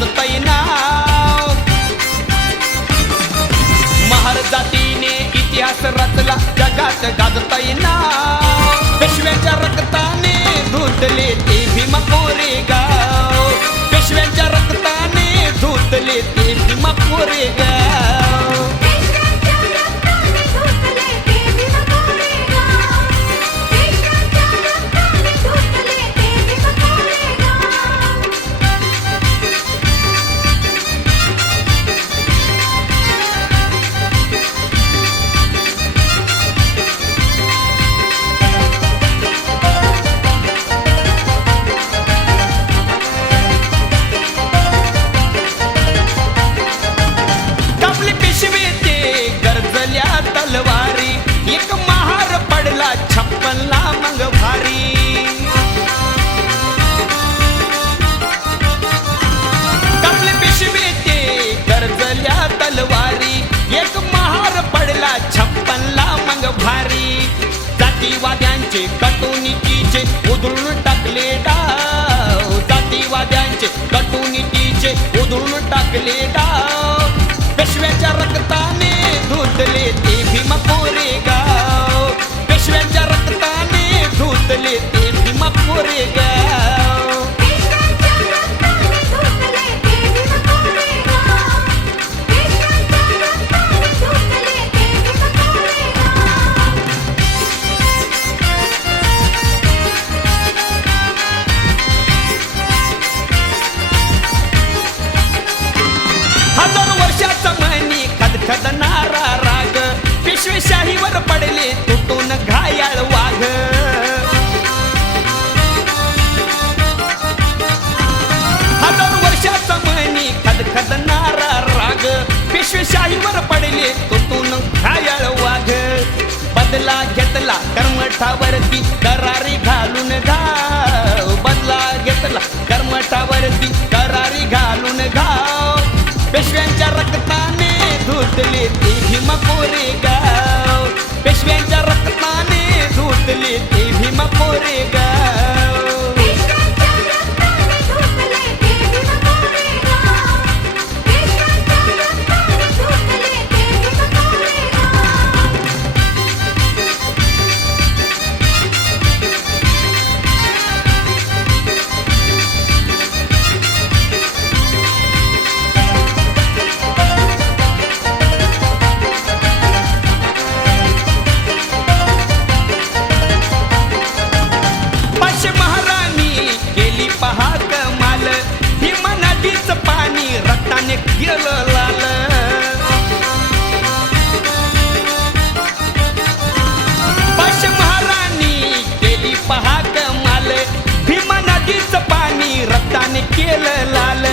गाजतय नाव. महार जातीने इतिहास रचला जगात गाजतय नाव. पेशव्यांच्या रक्ताने धुतले ते भीमा कोरेगाव. पेशव्यांच्या रक्ताने धुतले ते भीमा कोरेगाव. तलवारी एक महार पडला 56ला मग भारी. कापले पिशवे ते गरजल्या तलवारी एक महार पडला 56ला मग भारी. जातीवाद्यांचे कटुनीतीचे उधळून टाकले डाव. जातीवाद्यांचे कटुनीतीचे उधळून टाकले डाव. पेशव्याच्या रक्ताने धुतले ते भीमा कोरेगाव. पेशव्यांच्या रक्ताने धुतले ते भीमा कोरेगाव. हजारो वर्षाचा मनी खदखदणारा राग. पेशवेशाहीवर पडले तुटून घायाळ वाघ. हजारो वर्षाचा मनी खदखदणारा राग. पेशवेशाहीवर पडले तुटून घायाळ वाघ. बदला घेतला कर्मठावरती करारी घालून घाव. बदला घेतला कर्मठावरती करारी घालून घाव. पेशव्यांच्या रक्ताने धुतले ते भीमा कोरेगाव. पेशव्यांच्या रक्ताने धुतले ते भीमा कोरेगाव. पहा कमाल भीमा नदीचं पाणी रक्ताने गेलं लाल. पाश महाराणी केली पहा कमाल भीमा नदीचं पाणी रक्ताने केलं लाल.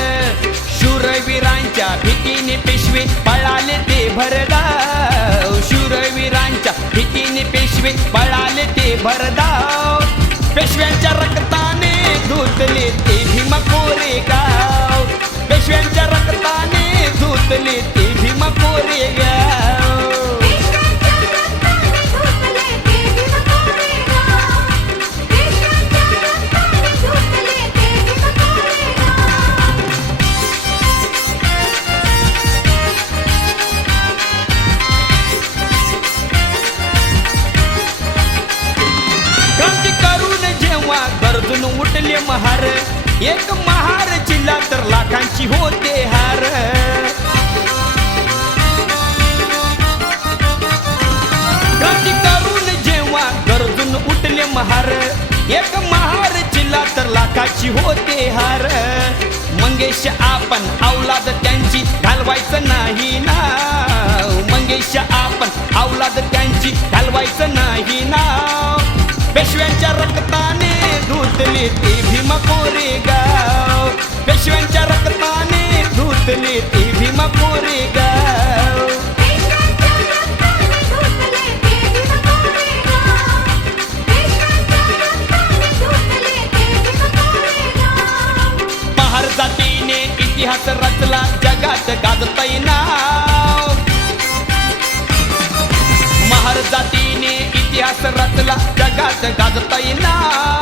शूरवीरांच्या भीतीने पेशवे पळाले ते भरधाव. शूरवीरांच्या भीतीने पेशवे पळाले ते भरधाव. पेशव्यांच्या रक्ताने धुतले ते भीमा कोरेगाव. पेशव्यांच्या रक्ताने धुतले ते भीमा कोरेगाव. क्रांती करून जेव्हा गरजून उठले महार. एक महार चिल्ला तर लाखांची होते हार. क्रांती करून जेव्हा गरजून उठले महार. एक महार चिल्ला तर लाखाची होते हार. मंगेश आपण औलाद त्यांची घालवायचं नाही नाव. मंगेश आपण औलाद त्यांची घालवायचं नाही नाव. पेशव्यांच्या रक्ताने धुतले ते भीमा कोरेगाव. पेशव्यांच्या रक्ताने धुतले ते भीमा कोरेगाव. महार जातीने इतिहास रचला जगात गाजतय नाव. महार जातीने इतिहास रचला जगात गाजतय नाव.